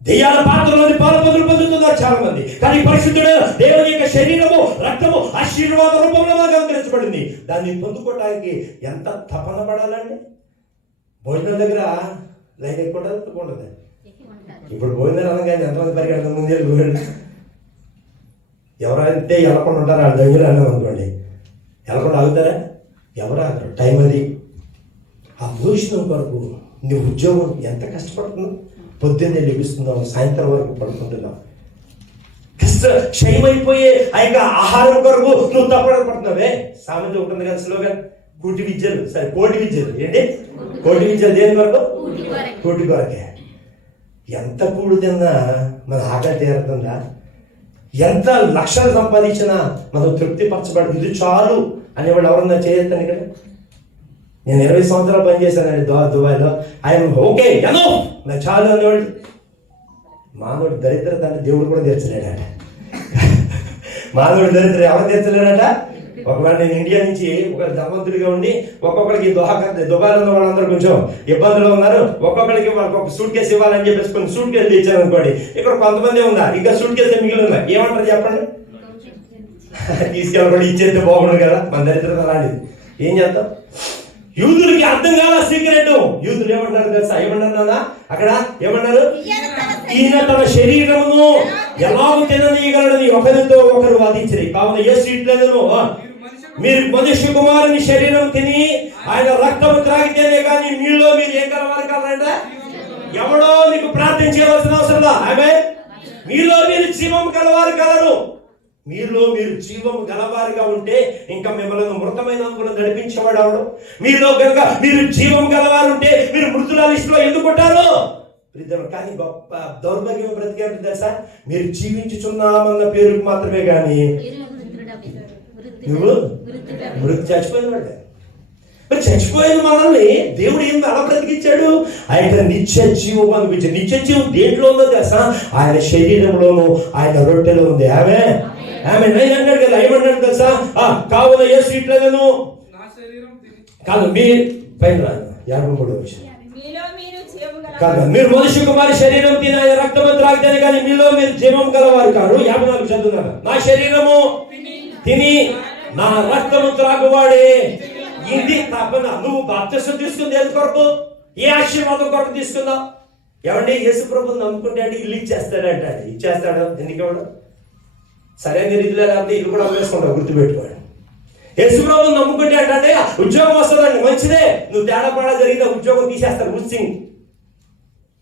దెయ్యాల పాత్రలోని పాలు పొందుతున్నారు చాలా మంది. కానీ పరిశుద్ధుడు దేవుని యొక్క శరీరము, రక్తము ఆశీర్వాద రూపంలో మనకు అనుగ్రహించబడింది. దాన్ని పొందుకోవడానికి ఎంత తపన పడాలండి. భోజనం దగ్గర లైన్ ఎక్కువ ఉండదు. ఇప్పుడు భోజనం అనగానే ఎంతమంది పరిగెడతారు ముందే ఎవరైతే వెళ్ళకుండా ఉంటారో వాళ్ళ దగ్గర అన్నాం అనుకోండి, వెళ్ళకుండా ఆగుతారా? ఎవరు ఆగరు. టైం అది. ఆ భోజనం కొరకు నీ ఉద్యోగం ఎంత కష్టపడుతున్నావు? పొద్దున్నే లెగుస్తున్నావు, సాయంత్రం వరకు పడుకుంటున్నావు. క్షయమైపోయే ఆ యొక్క ఆహారం కొరకు నువ్వు తప్పడపడుతున్నావే. సామెత ఉంటుంది కదా స్లోగన్, కోటి విద్యలు ఏంటి? కోటి విద్యలు దేని కొరకు? కోటి కొరకే. ఎంత కూడు తిన్నా మన ఆకలి తీరుతుందా? ఎంత లక్షలు సంపాదించినా మనం తృప్తి పరచబడదు. ఇది చాలు అనేవాళ్ళు ఎవరన్నా చేయొద్దని ఇక్కడ. నేను 20 సంవత్సరాలు పనిచేశానండి దుబాయ్లో. ఆయన ఓకే ఎనో నా చాలు అనేవాళ్ళు. మానవుడు దరిద్రత అంటే దేవుడు కూడా తీర్చలేడట. మానవుడు దరిద్ర ఎవరు తీర్చలేడట? ఒకవేళ నేను ఇండియా నుంచి ఒక ధనవంతుడిగా ఉండి ఒక్కొక్కరికి దుబాయ్లో ఉన్న వాళ్ళందరూ కొంచెం ఇబ్బందులు ఉన్నారు, ఒక్కొక్కరికి ఒక సూట్ కేసు ఇవ్వాలని చెప్పేసి కొన్ని సూట్ కేసులు ఇచ్చాను అనుకోండి. ఇక్కడ కొంతమంది ఉన్నారు, ఇంకా సూట్ కేసు మిగిలి ఉన్నారు. ఏమంటారు చెప్పండి? తీసుకెళ్ళకుండా ఇచ్చేస్తే బాగుండదు కదా. మన దరిద్రత అలాంటిది. ఏం చేస్తాం? యూదులకి అర్థం కాల సీక్రెట్. యూదులు ఏమంటారు తెలుసా? ఏమన్నారు అక్కడ? ఏమన్నారు? ఈయన తన శరీరమును ఎలాగూ తిననీయగలడని ఒకరితో ఒకరు వాదించరు. కావున యేసు ఇట్లనెను, మీరు మనుష్య కుమారుని శరీరం తిని ఆయన రక్తము త్రాగితేనే కానీ మీలో మీరు ఏం కలవారు కలరంట? ఎవడో మీకు ప్రార్థన చేయవలసిన అవసరం లేదు. ఆమె మీలో మీరు జీవం కలవారు కలరు. మీలో మీరు జీవం గలవారిగా ఉంటే ఇంకా మిమ్మల్ని మృతమైన అంగులు నడిపించేవాడు అవడు. మీలో కనుక మీరు జీవం గలవారు ఉంటే మీరు మృతుల లిస్టులో ఎందుకుంటారు? కానీ గొప్ప దౌర్భాగ్యం బ్రతికేంటి తెలుసా? మీరు జీవించుచున్నామన్న పేరుకు మాత్రమే కానీ నువ్వు చచ్చిపోయిన వాడే. మరి చచ్చిపోయిన మనల్ని దేవుడు ఏం అలా బ్రతికించాడు? ఆయన నిత్య జీవం అనిపించాడు. నిత్య జీవం దేంట్లో ఉందో తెలుసా? ఆయన శరీరంలోను, ఆయన రొట్టెలో ఉంది. ఆమె అన్నాడు కదా, ఏమన్నాడు తెలుసా? కావున యేసు ఇట్లనెను కాదు మీ పైన 53వ విషయం కాదు, మీరు మనుష్య కుమారి శరీరం తిన రక్తము త్రాగితేనే కానీ మీలో మీరు జీవం గలవారు కాదు. 54 చదువుతున్నాను. నా శరీరము తిని నా రక్తము త్రాగువాడే. ఇది తప్పన. నువ్వు బాప్తిసం తీసుకుంది ఎందుకు కొరకు? ఏ ఆశీర్వాదం కొరకు తీసుకున్నావు? ఏమండి? యేసు ప్రభువుని నమ్ముకుంటే అంటే ఇల్లు ఇచ్చేస్తాడంట. ఇచ్చేస్తాడు. ఎందుకు ఇవ్వడం? సరైన రీతిలో లేకపోతే ఇల్లు కూడా అమ్మేసుకుంటావు. గుర్తుపెట్టుకోండి. యేసు ప్రభువుని నమ్ముకుంటే అంటే ఉద్యోగం వస్తుందండి, మంచిదే. నువ్వు తేడా పడా జరిగితే ఉద్యోగం తీసేస్తాడు. ఉత్సింగ్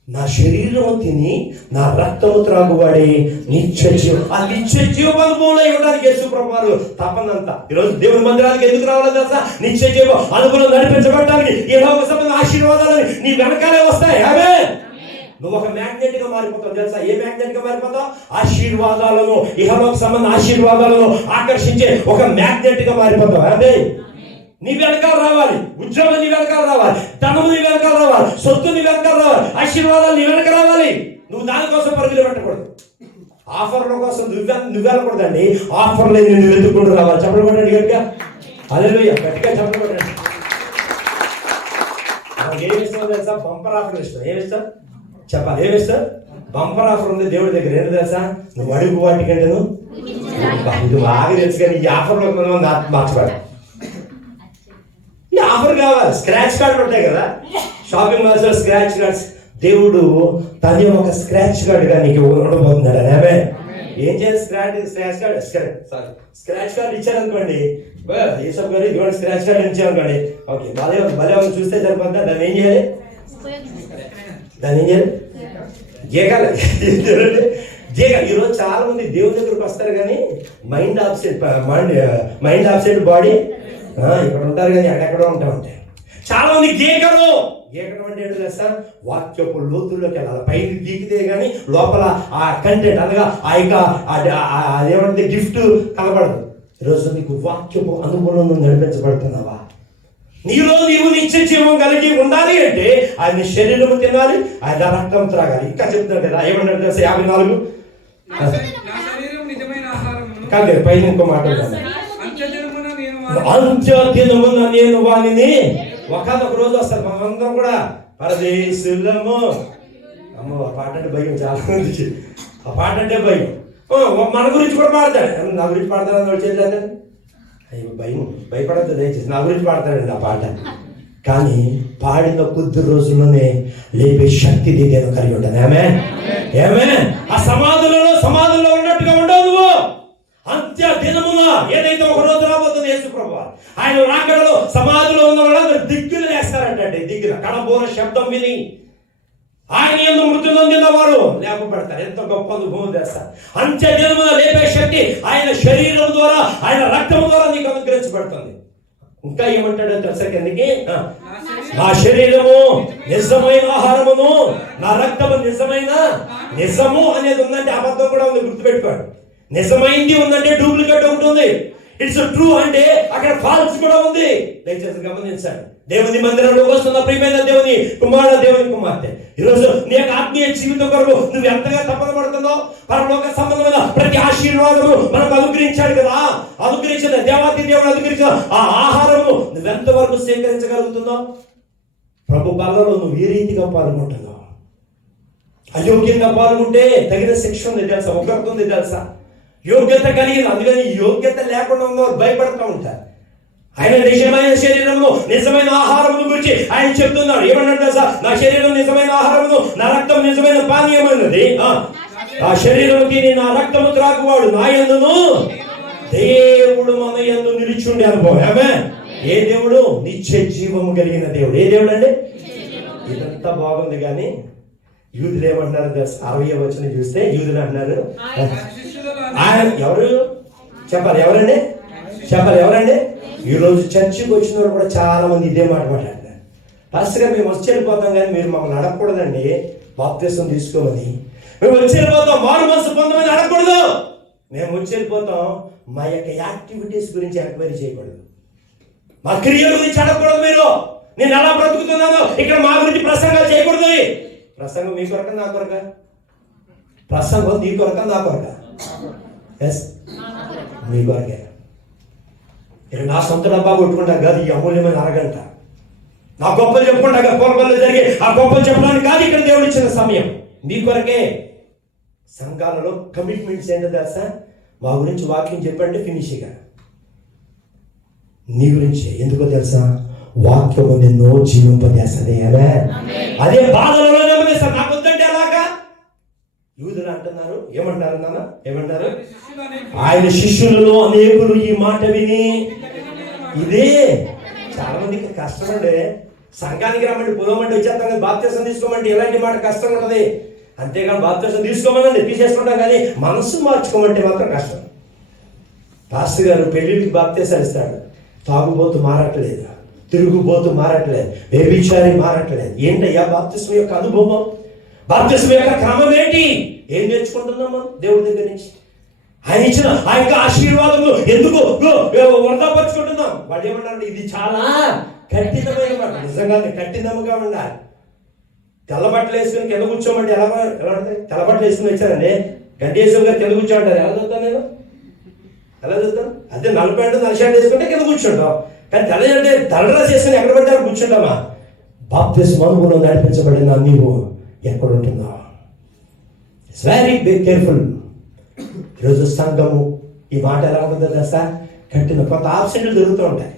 నా శరీరం తిని నా రక్తము త్రాగువాడే నిత్య జీవం. ఆ నిత్య జీవం అనుభవంలో ఇవ్వడానికి యేసు ప్రభువారు తప్పనంతా. ఈరోజు దేవుని మందిరానికి ఎందుకు రావాలో తెలుసా? నిత్య జీవం అనుభవం నడిపించబడటానికి. ఈ లోక సంబంధ ఆశీర్వాదాలు నీ వెనకాలే వస్తాయి. ఆమేన్. నువ్వు ఒక మ్యాగ్నెట్ గా మారిపోతావు తెలుసా? ఏ మ్యాగ్నెట్ గా మారిపోతావు? ఆశీర్వాదాలను, ఇహలోక సంబంధ ఆశీర్వాదాలను ఆకర్షించే ఒక మ్యాగ్నెట్ గా మారిపోతావు. అదే నీ వెనకాల రావాలి. ఉద్యోగం నీ వెనకాల రావాలి, ధనము నీ వెనకాల రావాలి, సొత్తు నీ వెనకాల రావాలి, ఆశీర్వాదాలు నీ వెనక రావాలి. నువ్వు దానికోసం పరుగులు పెట్టకూడదు. ఆఫర్ల కోసం నువ్వు వెళ్ళకూడదండి. ఆఫర్లు నువ్వు వెతుక్కుంటూ రావాలి. చెప్పలు కొట్టండి గట్టిగా. హల్లెలూయా. గట్టిగా చెప్పలు కొట్టండి. మనకి ఏమి ఇష్టం తెలుసా? బంపర్ ఆఫర్ ఇష్టం. ఏమి ఇష్టం చెప్పాలి? ఏమి ఇష్టం? బంపర్ ఆఫర్ ఉంది దేవుడి దగ్గర. ఏంటి తెలుసా? నువ్వు అడుగు వాటికంటే నువ్వు ఇది బాగా తెలుసు. కానీ ఈ ఆఫర్లో కొంతమంది మార్చబడి ఈ ఆఫర్ కావాలి. స్క్రాచ్ కార్డులు ఉంటాయి కదా షాపింగ్ మాల్స్ లో. స్క్రాచ్ కార్డ్స్ దేవుడు తనే ఒక స్క్రాచ్ కార్డ్ గా నీకు ఉండబోతున్నాడు. ఆమె ఏం చేయాలి? స్క్రాచ్ కార్డ్ ఇచ్చారనుకోండి, యేసప్ గారు ఇటువంటి స్క్రాచ్ కార్డ్ ఇచ్చారనుకోండి, ఓకే భలే చూస్తే సరిపోద్దా? దాన్ని ఏం చేయాలి? గీకాలి. ఈరోజు చాలా మంది దేవుని దగ్గరకు వస్తారు కానీ మైండ్ ఆబ్సెంట్ బాడీ ఇక్కడ ఉంటారు కానీ అక్కడెక్కడో ఉంటాయి. చాలా మంది గీకడం అంటే ఏంటో తెలుసా? వాక్యపు లోతుల్లోకి వెళ్ళాలి. పైకి గీకితే కానీ లోపల ఆ కంటెంట్ అనగా ఆ యొక్క అదేమంటే గిఫ్ట్ కనబడదు. ఈరోజు నీకు వాక్యపు అనుభవంలో నడిపించబడుతున్నావా? నీలో నీవు నిత్య జీవం కలిగి ఉండాలి అంటే ఆయన శరీరం తినాలి, ఆయన రక్తం త్రాగాలి. ఇంకా చెప్తున్నాడు కదా, ఏమన్నాడు తెలుసా? 54 కాదు, పైన ఇంకో మాట్లాడతాను. అంత్యదినమున నేను వానిని ఒకనొక రోజు వస్తారు. మనందరం కూడా పరదేశులము. అమ్మో, ఆ పాట అంటే భయం చాలా మందికి. ఆ పాట అంటే భయం. మన గురించి కూడా పాడతాడు. నా గురించి పాడతాడు వచ్చేది. అయ్యో భయం, భయపడద్దు దయచేసి. నా గురించి పాడతాడండి ఆ పాట. కానీ పాడిన కొద్ది రోజుల్లోనే లేపే శక్తి నేను కలిగి ఉంటాను. ఏమే ఆ సమాధుల్లో ఉన్నట్టుగా ఉండవు నువ్వు. అంత్య దినమున ఏదైతే ఒక రోజు రాబోతుంది యేసు ప్రభువు ఆయన రాకడలో సమాధిలో ఉన్న వాళ్ళందరూ దిగ్గులు వేస్తారంటే, దిగ్గుల కడబోర శబ్దం విని ఆయన యందు మృతి నొందిన వారు లేపబడతారు. ఎంత గొప్ప అనుభవం చేస్తారు. అంత్య దినమున లేపే శక్తి ఆయన శరీరం ద్వారా, ఆయన రక్తం ద్వారా నీకు అనుగ్రహించబడుతుంది. ఇంకా ఏమంటాడో తెలుసా కిందకి? నా శరీరము నిజమైన ఆహారమును, నా రక్తము నిజమైన. నిజము అనేది ఉందంటే అబద్ధం కూడా ఉంది, గుర్తుపెట్టుకోండి. నిజమైంది ఉందంటే డూప్లికేట్ ఒకటి ఉంది. ఇట్స్ ట్రూ అంటే అక్కడ ఫాల్స్ కూడా ఉంది. దయచేసి గమనించండి. దేవుని మందిరంలోకి వస్తున్న ప్రియమైన దేవుని కుమారుడు, దేవుని కుమార్తె, ఈరోజు నీ యొక్క ఆత్మీయ జీవితం కొరకు నువ్వు ఎంతగా తపన పడుతుందో, పరలోక సంబంధమైన ప్రతి ఆశీర్వాదము మనకు అనుగ్రహించాడు కదా. అనుగ్రహించిన దేవాతి దేవుడు అనుగ్రహించిన ఆ ఆహారము నువ్వెంత వరకు స్వీకరించగలుగుతున్నావు? ప్రభు బల్లలో నువ్వు ఏ రీతిగా పాల్గొంటున్నావు? అయోగ్యంగా పాల్గొంటే తగిన శిక్ష ఉంది తెలుసా, ఉగ్రత ఉంది తెలుసా. యోగ్యత కలిగింది, అందుకని యోగ్యత లేకుండా ఉన్నవారు భయపడుతూ ఉంటారు. ఆయన నిజమైన శరీరము నిజమైన ఆహారమును గురించి ఆయన చెప్తున్నాడు. ఏమన్నాడు తెలుసా? నా శరీరం నిజమైన ఆహారమును, నా రక్తం నిజమైన పానీయం అన్నది. ఆ శరీరము తిని నా రక్తము త్రాగువాడు నా యందును దేవుడు మన యందు నిలిచుండే అనుభవం. ఏ దేవుడు? నిత్య జీవము కలిగిన దేవుడు. ఏ దేవుడు అండి? ఇదంతా బాగుంది కానీ యూదులు ఏమంటున్నారు తెలుసా? 60వ వచనం చూస్తే యూదులు అంటున్నారు, ఆయన ఎవరు చెప్పాలి? ఎవరండి? ఈరోజు చర్చికి వచ్చిన వారు కూడా చాలా మంది ఇదే మాట మాట్లాడుతున్నారు. పాస్టర్ గారు మేము వచ్చి వెళ్ళిపోతాం కానీ మీరు మమ్మల్ని అడగకూడదండి బాప్తిసం తీసుకోమని. మేము వచ్చి వెళ్ళిపోతాం, మారు మనసు పొందమని అడగకూడదు. మేము వచ్చి వెళ్ళిపోతాం, మా యొక్క యాక్టివిటీస్ గురించి ఎంక్వైరీ చేయకూడదు, మా క్రియల గురించి అడగకూడదు. మీరు నేను ఎలా బ్రతుకుతున్నాను ఇక్కడ మా గురించి ప్రసంగాలు చేయకూడదు. ప్రసంగం మీ కొరక నా కొరక? ప్రసంగం నీ కొరక నా కొరక? ఎస్, మీ కొరకే. ఇక నా సొంత డబ్బా కొట్టుకుంటా కాదు ఈ అమూల్యమైన అరగంట. నా గొప్పలు చెప్పుకుంటా పొలబల్లో జరిగే ఆ గొప్పలు చెప్పడానికి కాదు ఇక్కడ దేవుడు ఇచ్చిన సమయం. మీ కొరకే. సంఘాలలో కమిట్మెంట్స్ ఏంటో తెలుసా? మా గురించి వాక్యం చెప్పండి ఫినిష్గా. నీ గురించి ఎందుకో తెలుసా? వాక్యము నిన్ను జీవింపజేస్తుంది. అదే బాధలలో నెమ్మదిస్తారు. నాకు వద్దంటే అలాగా యూదులు అంటున్నారు. ఏమంటారు? ఆయన శిష్యులలో అనేకులు ఈ మాట విని, ఇదే చాలా మందికి కష్టం అండి. సంఘానికి రమ్మండి, పొలమంటే వచ్చేస్తాం కానీ బాప్తిసం తీసుకోమంటే ఎలాంటి మాట కష్టం ఉంటుంది. అంతేగాని బాప్తిసం తీసుకోమని తీసేసుకుంటాం కానీ మనసు మార్చుకోమంటే మాత్రం కష్టం. పాస్టర్ గారు పెళ్లికి బాప్తిసాలు ఇస్తాడు, తాగుబోతు మారట్లేదు, తిరుగుబోతు మారట్లేదు, వ్యభిచారి మారట్లేదు. ఏంటయ్యా బాప్తిసం యొక్క అనుభవం? బాప్తిసం యొక్క క్రమం ఏంటి? ఏం నేర్చుకుంటున్నాం మనం దేవుడి దగ్గర నుంచి? ఆయన ఇచ్చిన ఆ యొక్క ఆశీర్వాదము ఎందుకు వృధాపరుచుకుంటున్నాం? వాళ్ళు ఏమన్నారు? ఇది చాలా కఠినమైన మాట. నిజంగా కఠినముగా ఉండాలి. తెల్లబట్టలు వేసుకుని కింద కూర్చోమంటే ఎలా ఉంటాయి? తెల్లబట్టలు వేసుకుని వచ్చారండి, గంటేశ్వర గారు కింద కూర్చోంటారు. ఎలా చదువుతాను నేను? అదే నల్లషర్ట్ వేసుకుంటే కింద కూర్చుంటాం. కానీ తెల్లడ్రెస్ వేసుకుని ఎక్కడ పడ్డారు కూర్చుంటామా? బాప్తిసం అనుభవం నడిపించబడిన నీవు ఎక్కడ ఉంటున్నావు? It's very big careful. ఈరోజు సంఘము ఈ మాట ఎలా ఉంటుందో తెలుసా? కట్టిన కొంత ఆబ్సెంట్లు జరుగుతూ ఉంటాయి.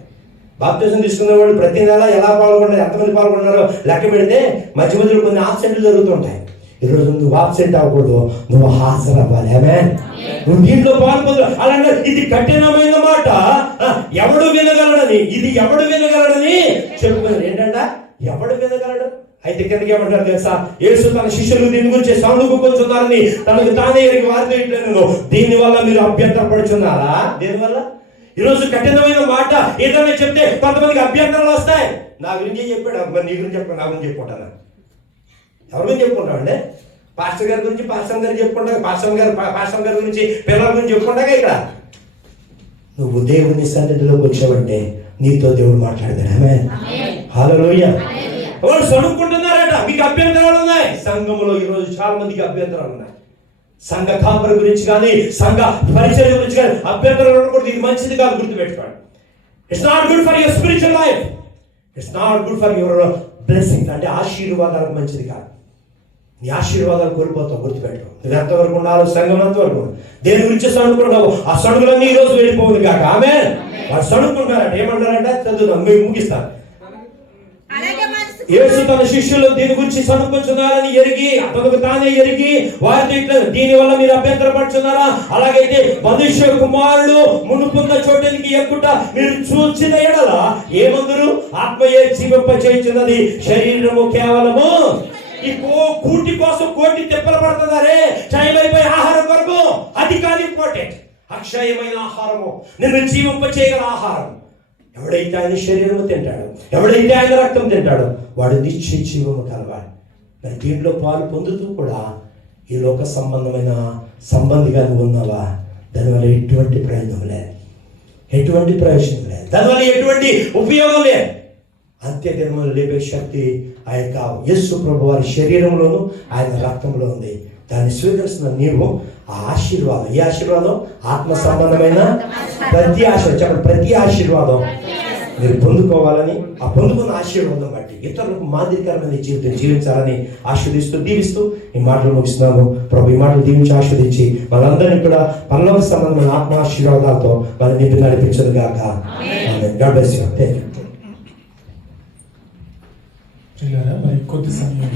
బాప్తిజం తీసుకునే వాళ్ళు ప్రతి నెల ఎలా పాల్గొన్నారు, ఎంతమంది పాల్గొన్నారో లెక్క పెడితే మధ్య మధ్యలో కొన్ని ఆబ్సెంట్లు జరుగుతుంటాయి. ఈరోజు నువ్వు ఆబ్సెంట్ అవ్వకూడదు, నువ్వు హాజరు అవ్వాలి. ఆమేన్. నువ్వు దీంట్లో పాల్పొందు. అలాగే ఇది కఠినమైన మాట, ఎవడు వినగలడని, ఇది ఎవడు వినగలడని చెప్పుకున్నారు. ఏంటంట, ఎవడు వినగలడు? అయితే కిందకి ఏమంటారు తెలుసా? యేసు తన శిష్యులు దీని గురించి సానుభూతున్నారని తనకు తానే ఎరిగి వారితో ఇట్లను, దీని వల్ల మీరు అభ్యంతరపడుచున్నారా? దేనివల్ల? ఈరోజు కఠినమైన మాట ఏదైనా చెప్తే కొంతమందికి అభ్యంతరాలు వస్తాయి. నా గురించి చెప్పాడు, మరి నీ గురించి చెప్పాడు, నా గురించి చెప్పుకుంటాను. ఎవరి గురించి చెప్పుకుంటావు అంటే, పాస్టర్ గారి గురించి పాస్టర్ గారు చెప్పుకుంటా, పాస్టర్ గారి గురించి పిల్లల గురించి చెప్పుకుంటాగా. ఇక్కడ నువ్వు దేవుని సన్నిధిలోకి వచ్చావంటే నీతో దేవుడు మాట్లాడతాడు. ఆమేన్. హల్లెలూయా. వాళ్ళు సనుక్కుంటున్నారట, మీకు అభ్యంతరాలు ఉన్నాయి. సంఘంలో ఈరోజు చాలా మందికి అభ్యంతరాలు ఉన్నాయి. సంఘ కాపరి గురించి కానీ, సంఘ పరిచర్య గురించి కానీ అభ్యంతరాలు ఉండకూడదు. ఇది మంచిది కాదు, గుర్తుపెట్టుకోండి. It's not good for your spiritual life. It's not good for your blessing. అంటే ఆశీర్వాదాలకు మంచిది కాదు. నీ ఆశీర్వాదాలు కోల్పోతావు, గుర్తుపెట్టుకో. నువ్వు ఎంతవరకు ఉండాలో సంఘం అంతవరకు. దేని గురించి సణుకున్నావు, ఆ సణుకులన్నీ ఈ రోజు వెళ్ళిపోతుంది కాక. ఆమేన్. వాళ్ళు సణుకుంటారట. ఏమంటారంటే, చదువుతాం, మేము ముగిస్తాను. యేసు తన శిష్యులు దీని గురించి సనుకుంటున్నారని ఎరిగి, తనకు తానే ఎరిగి వారితో ఇట్లా, దీని వల్ల మీరు అభ్యంతరపడుతున్నారా? అలాగైతే మనుష్య కుమారుడు మునుపున్న చోటునికి ఎక్కుట మీరు చూచిన ఎడల ఏమందరు? ఆత్మయే జీవింప చేయుచున్నది, శరీరము కేవలము ఈ కూటి కోసం కోటి తిప్పలు పడుతున్నారే టైం అయిపోయి ఆహారం కొరకు. అది కాదు ఇంపార్టెంట్. అక్షయమైన ఆహారము, నిన్ను జీవింప చేయగల ఆహారం. ఎవడైతే ఆయన శరీరము తింటాడు, ఎవడైతే ఆయన రక్తం తింటాడో వాడు నిత్య జీవము కలవాడు. మరి దీంట్లో పాలు పొందుతూ కూడా ఈ లోక సంబంధమైన సంబంధిగా నువ్వు ఉన్నావా? దానివల్ల ఎటువంటి ప్రయోజనం లేదు, ఎటువంటి ప్రయోజనం లేదు, దానివల్ల ఎటువంటి ఉపయోగం లేదు. అంత్యదినములు లేపే శక్తి ఆ యొక్క యేసు ప్రభు వారి శరీరంలోను ఆయన రక్తంలో ఉంది. దాన్ని స్వీకరిస్తున్న నీవు ఆ ఆశీర్వాదం, ఏ ఆశీర్వాదం? ఆత్మ సంబంధమైన ప్రతి ఆశీర్వాదం, చెప్పండి, ప్రతి ఆశీర్వాదం మీరు పొందుకోవాలని, ఆ పొందుకున్న ఆశీర్వాదం బట్టి ఇతరులకు మాదిరికరమైన జీవితం జీవించాలని ఆశీర్దిస్తూ దీవిస్తూ ఈ మాటలు ముగిస్తున్నాము. ప్రభు ఈ మాటలు దీవించి ఆశీర్దించి మనందరినీ కూడా పరలోక సంబంధమైన ఆత్మ ఆశీర్వాదాలతో మన నింపి నడిపించదు గాక. God bless you. థాంక్యూ. మరి కొద్ది సమయం